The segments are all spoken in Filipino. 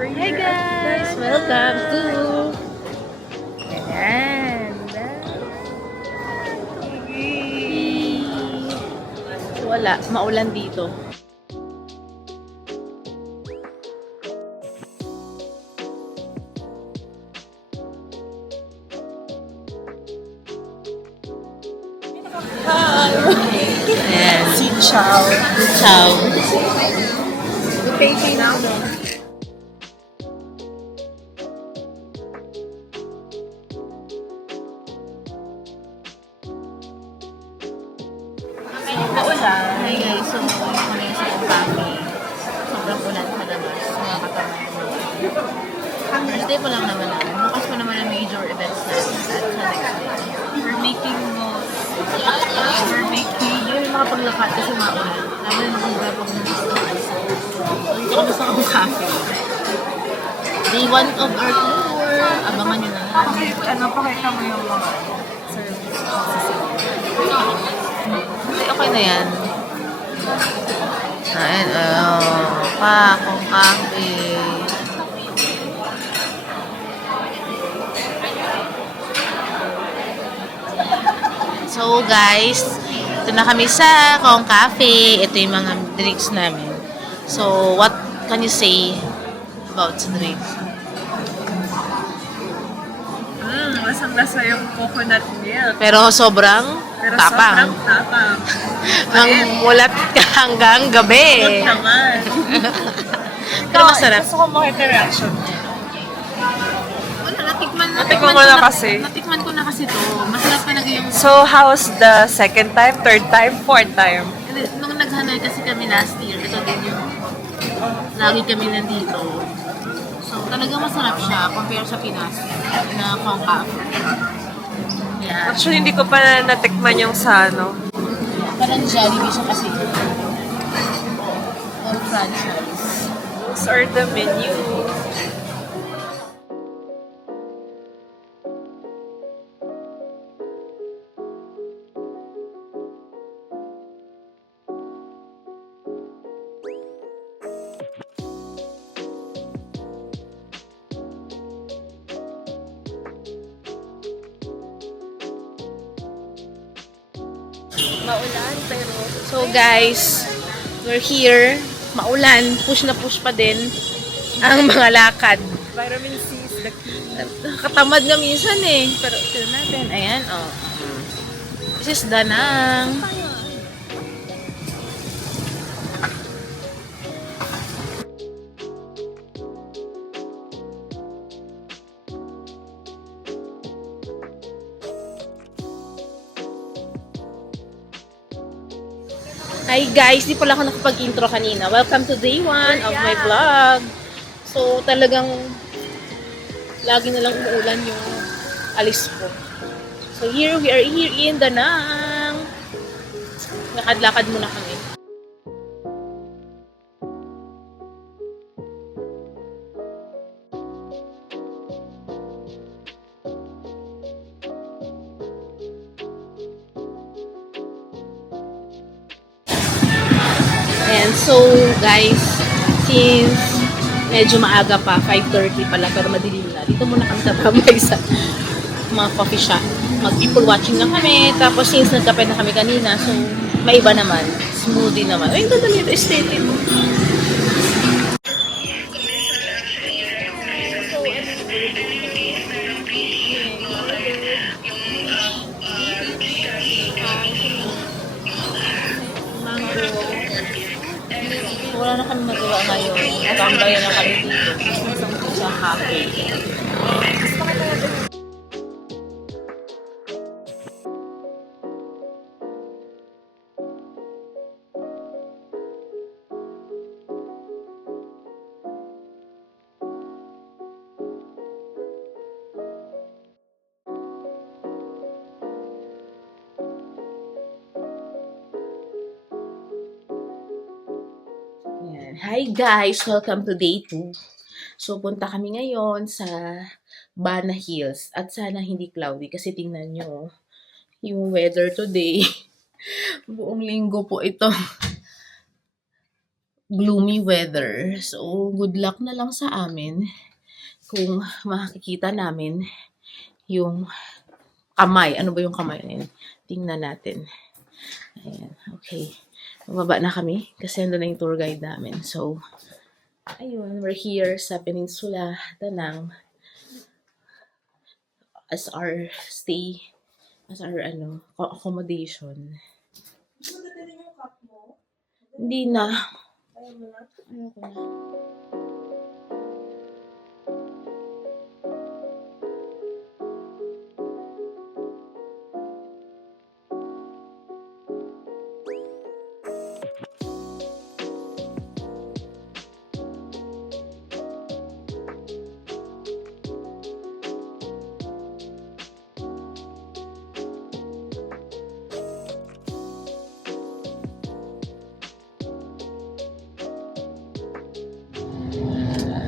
Hi guys! Welcome to... Ayan. Wala, maulan dito. Ayan. Si Chow. Ciao. Thank you now. Maulan. Hi guys, so ako na yung sa cafe. Sobrang ulan sa labas. Mga katamay. First day pa lang naman namin. Bukas pa naman ang major events natin at sa next day. We're making yung mga paglakad kasi maulan. Namin naman grabag ng gusto. Dito kami sa akong cafe. Day 1 of our tour. Abangan nyo na lang. Pakita mo yung mga service. Hindi, okay na yan. Ayan, kung cafe. So guys, ito na kami sa Kong Cafe. Ito yung mga drinks namin. So, what can you say about sa drinks? Lasang-lasa yung coconut milk. Pero sobrang Pero tapang. sobrang tapang. Ang mulat ka hanggang gabi. Good naman. Pero masarap. Gusto ko makita reaction niya. Wala, Natikman mo na kasi. Natikman ko na kasi to. Masarap talaga yung... So, how's the second time, third time, fourth time? Nung nag-Hanoi kasi kami last year, ito din yung... Lagi kami nandito. So, talagang masarap siya compare sa Pinas na Kong Cafe. Yeah. Actually, hindi ko pa natikman yung sa ano. Parang Jollibee siya kasi. Or franchise. Those are the menu. Maulan, pero... So guys, we're here. Maulan. Push na push pa din ang mga lakad. Vitamin C is the key. Katamad nga minsan eh. Pero ito natin. Ayan, oh. This is Danang. Hi guys, di pala ako nakapag-intro kanina. Welcome to day 1 of my vlog. So talagang lagi na lang umuulan yung alis ko. So here we are here in Danang. Lakad-lakad muna kami. And so guys, since medyo maaga pa, 5:30 pala, pero madilim na. Dito muna kami sa Bambay sa mga coffee shop. Mag-people watching na kami. Tapos since nagkape na kami kanina, so may iba naman. Smoothie naman. Ay, ganda nito, aesthetic. Wala na kami magawa ngayon. Nagambay na kami dito. Sa cafe. Ayan. Hi guys! Welcome to day 2. So, punta kami ngayon sa Bana Hills. At sana hindi cloudy kasi tingnan nyo yung weather today. Buong linggo po ito. gloomy weather. So, good luck na lang sa amin kung makikita namin yung kamay. Ano ba yung kamay na yun? Tingnan natin. Ayan, okay. Mababa na kami kasi ando na yung tour guide namin. So, ayun, we're here sa Peninsula Danang as our stay, as our accommodation. Hindi na. Ayoko na.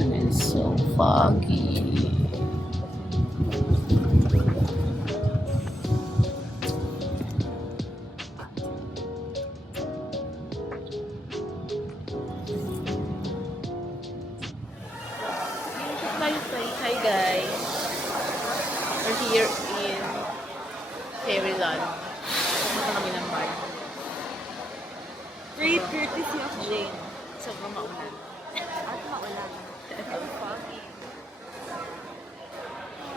It's so foggy. Hi guys. We're here in Fairyland. Pumunta kami ng bar. Great courtesy of Jane. Sobrang maulan. At maulan.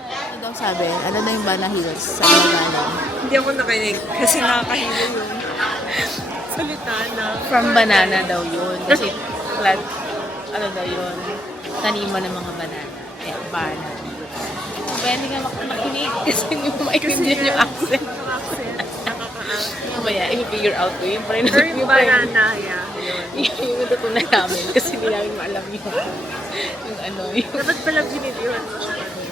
Ano daw sabi? Ano na yung Bana Hills sa Manalo? Hindi ako nakinig kasi nakakahilo yung salita na. From banana daw yun. Kasi plant, ano daw yun, taniman ng mga banana. Eh, banana. Kaya hindi nga makinig kasi hindi mo maintindihan yung accent. Yung accent, nakaka-out. Mamaya, i-figure out ko yun. Parang Or yung banana, yeah. yung natutunan namin kasi hindi namin maalam yung ano. Yung, Dapat pala binidyohan mo siya kanina.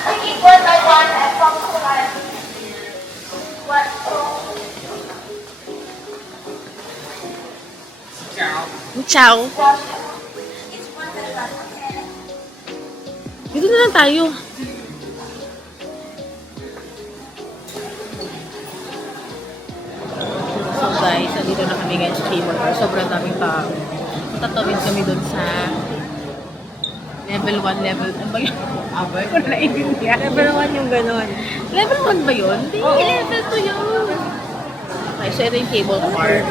Taking one by one and from the line. One, Ciao. it's one by one, okay? Dito na lang tayo. So guys, nandito na kami guys sa cable car. Sobrang daming tao. Tatawid kami dun sa level 1, level... Ano ba yun? Ko na naiintindihan. Level 1 yung ganon. Level 1 ba yun? Hindi, level 2 yun. Okay, so ito yung cable car.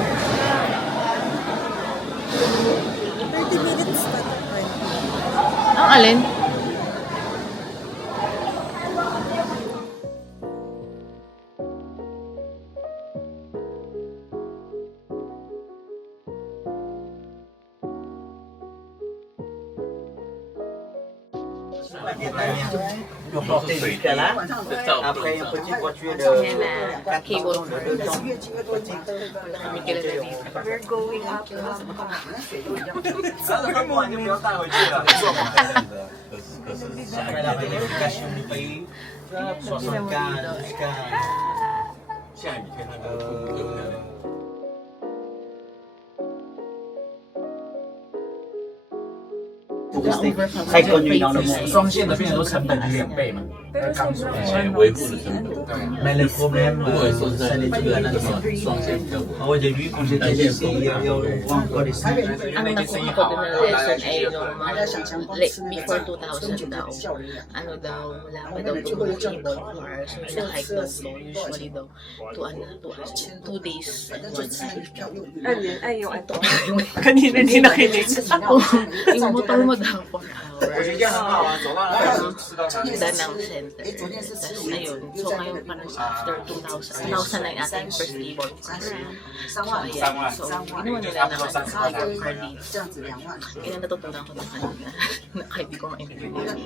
30 minutes pa to. Ang alin? Pour porter jusqu'à là. Après, une petite voiture de Yan na, cable car. Kami kila na dito. We're going up. 太过于到了双线的变成成本是2倍嘛，钢索维护的成本。 Mais le problème, 如果说是在这个那个双线比较稳。 au début, quand j'étais ici, il y avait encore des Ang nakuha ko din na lesson ay yung mga before 2000 daw. Ano daw, wala pa daw itong mga cable car. So, ina-hike daw to. Usually daw, 2 days and 1 night. Alin? Ay, yung ito. Kanina di nakinig. Yung motor mo daw 4 hours. Danang Center. Tapos, ayun. So, ngayon parang after 2009 ata yung first cable car. So, ayan. So, ginawa nila na cable car dito. Kaya natutunan ko na kanina na kahit di ko maintindihan.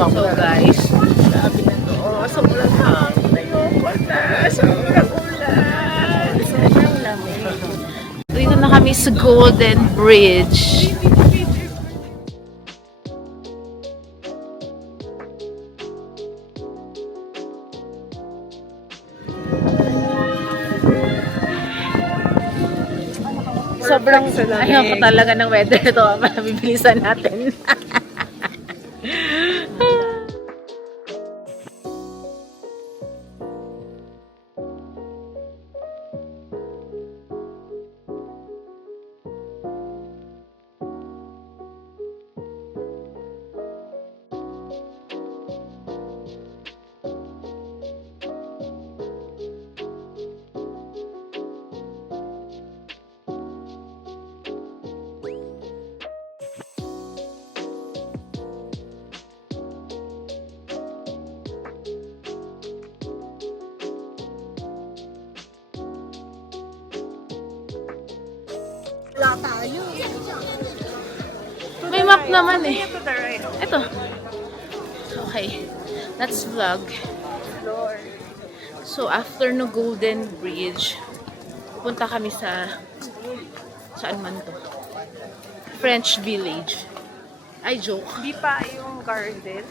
So guys, sabi na to, sobrang hangin. Ayoko na. Sobrang ulan. Sobrang lamig. Dito na kami sa Golden Bridge. Sobrang ayoko talaga ng weather to. Mabibilisan natin. Wala tayo. May map naman eh. To the right. Ito. Okay. Let's vlog. Floor. So, after no Golden Bridge, pupunta kami sa saan man to? French Village. Ay, joke. Di pa yung garden.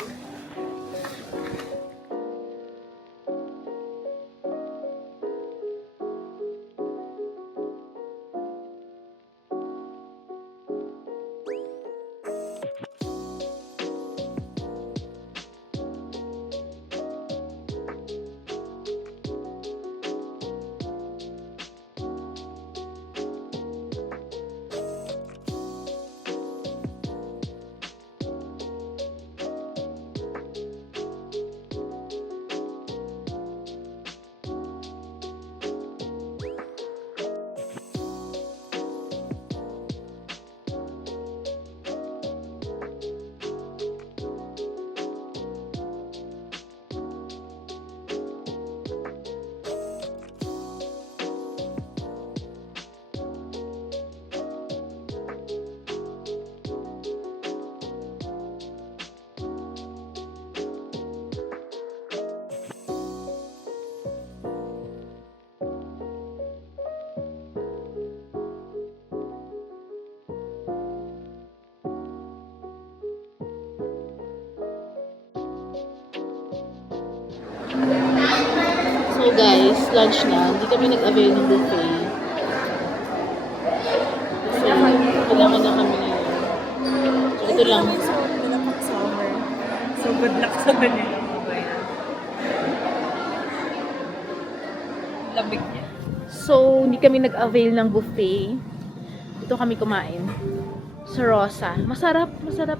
So guys, lunch na. Hindi kami nag-avail ng buffet. Kasi kailangan na kami ngayon. So ito lang. Wala pang summer. So good luck sa kanila. Lamig niya. So, hindi kami nag-avail ng buffet. Ito kami kumain. Sa Rosa. Masarap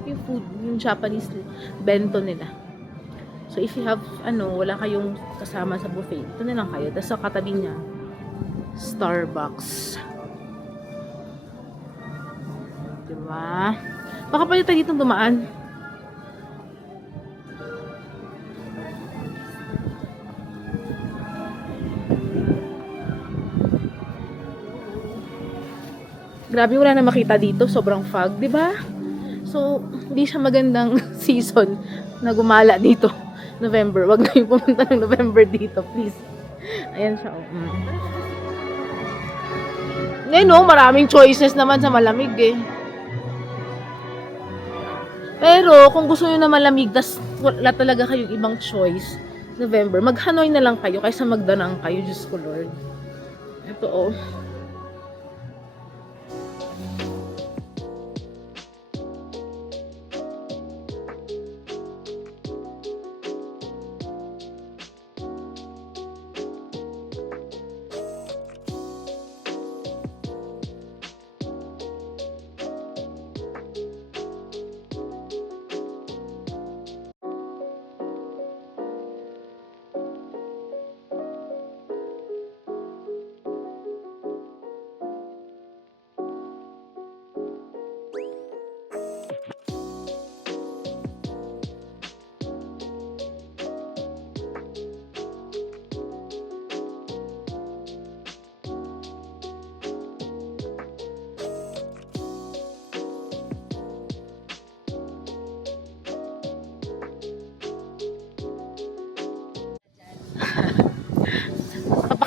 yung food, yung Japanese bento nila. So, if you have, wala kayong kasama sa buffet, ito na lang kayo. Tapos sa katabi niya, Starbucks. Diba? Baka pwede tayo ditong dumaan. Grabe, wala na makita dito. Sobrang fog, di ba? So, hindi siya magandang season na gumala dito. November. Wag na yung pumunta ng November dito, please. Ayan siya. Ngayon, no, maraming choices naman sa malamig eh. Pero, kung gusto nyo na malamig, tas wala talaga kayong ibang choice, November, mag-Hanoi na lang kayo kaysa magdanang kayo, Diyos ko Lord. Ito, oh.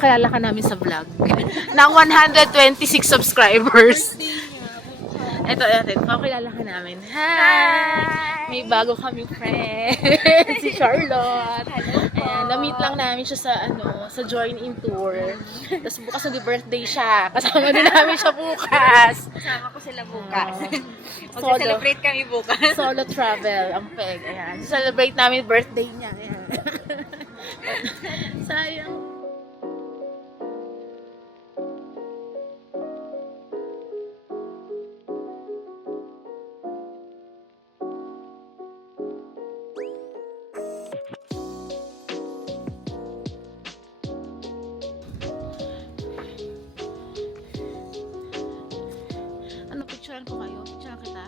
Papakilala ka namin sa vlog. Ng 126 subscribers. Ito. Papakilala ka namin. Hi! May bago kaming friend. Si Charlotte. Ayan, na-meet lang namin siya sa join-in tour. Tapos bukas nag-birthday siya. Kasama din namin siya bukas. Kasama ko sila bukas. Solo. Mag-celebrate kami bukas. Solo travel, ang peg. Ayan. Celebrate namin birthday niya. Ayan. Sayang. Ano, picturean ko kayo? Picturean kita.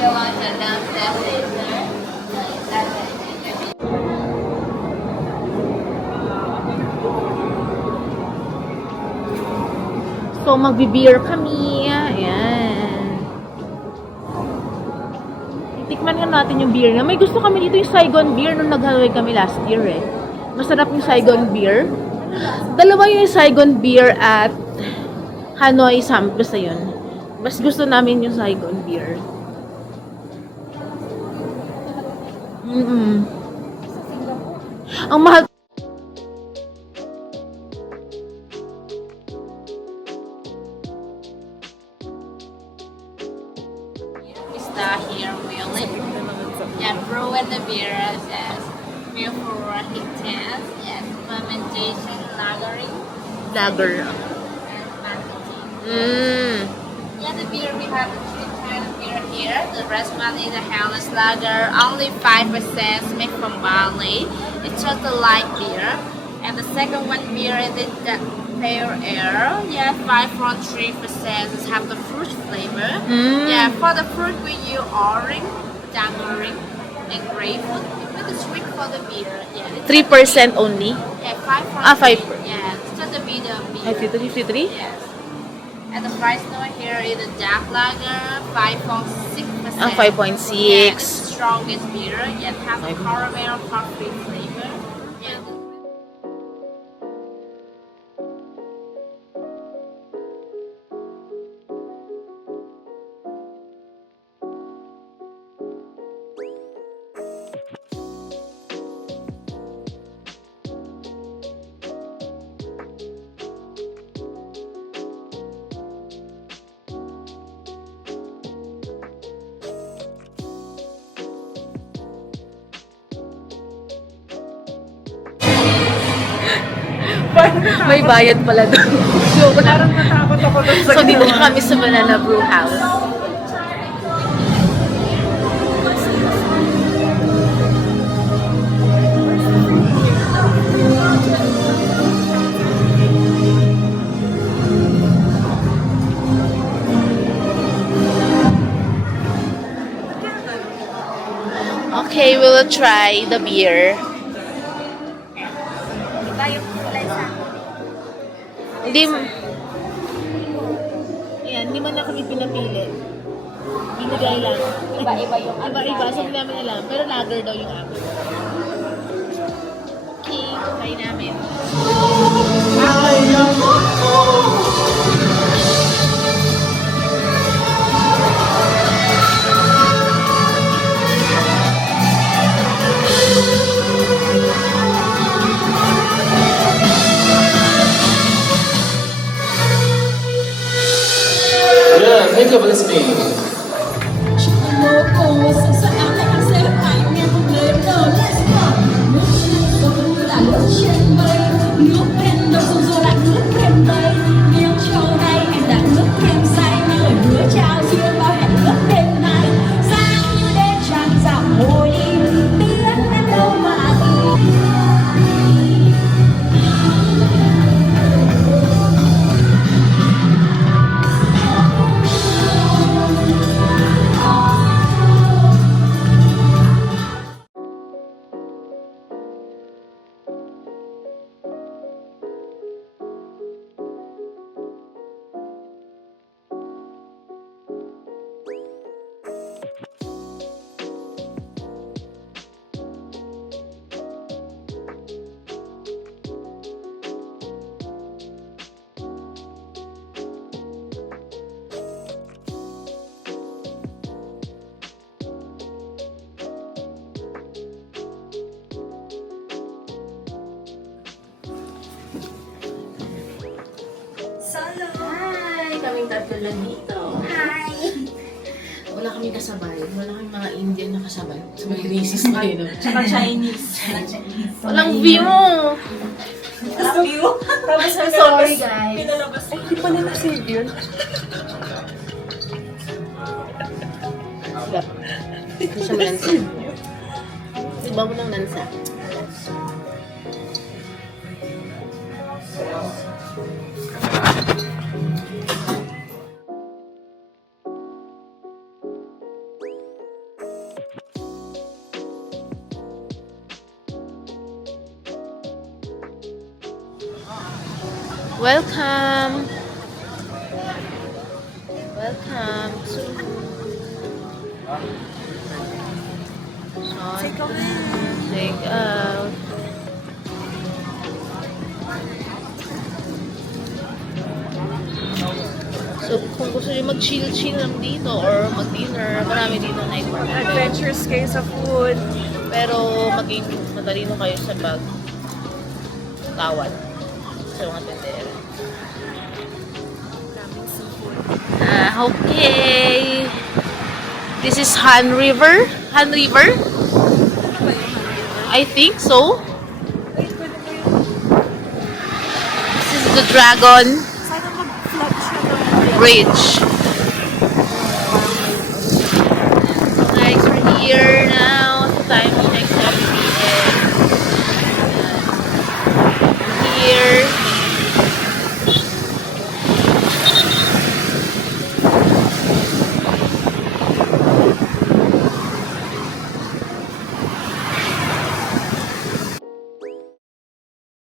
You want to downstairs later? So, magbi-beer kami. Ayan. Tikman nga natin yung beer na. May gusto kami dito yung Saigon beer nung nag-Hawaii kami last year eh. Masarap yung Saigon beer. Dalawa yung Saigon beer at Hanoi Samples na yun. Mas gusto namin yung Saigon beer. Ang mahal. We start here really. Yeah, brew in the beer says beer for heat test, yes, fermentation, lagering, Lager. and marketing. Yeah, the beer we have the three kind of beer here. The first one is a Helles Lager, only 5% made from barley. It's just a light beer. And the second one beer is the Pale Ale. Yeah, 5.3%. It have the fruit flavor. Yeah, for the fruit we use orange, tamarind, and grapefruit. With the sweet for the beer. Yeah, it's 3% only. Yeah, 5.3. Ah, 5. Yeah, it's just a bit of beer. 53? Yes. And the price note here is a dark lager, 5.6%. Ah, 5.6. Yeah, it's the strongest beer. It has a caramel coffee flavor. Yeah. May bayad pala doon. Parang natakot ako doon sa So, dito na kami sa Banana Brew House. Okay, we will try the beer. Iba yung kulay sa Hindi, ayan, hindi man na kami pinapili. Binigay lang. Iba-iba yung Iba-iba, so hindi namin alam. Pero lager daw yung amin. Okay, try namin. Yeah, make up listening. Hi! Kaming tatlo lang dito. Hi! Wala kaming kasabay. Wala kaming mga Indian na kasabay. Sabay racist na yun. Tsaka Chinese. Walang view! Tapos view. Tapos I'm sorry, guys. Pinalabas. Ay, hindi pala na-save yun. Silap. Hindi siya malansa. Iba mo ng lansa. Welcome! Welcome to Take away. Take out. So, kung gusto nyo mag-chill-chill lang dito or mag-dinner, marami dito night market. Adventures kayo sa food. Pero maging matalino kayo sa tawad sa mga tendera. Daming seafood. Okay. This is Han River. Han River? Ano ba yung I think so. Ay, pwede ba yung... This is the Dragon Sana mag-vlog siya ng Bridge.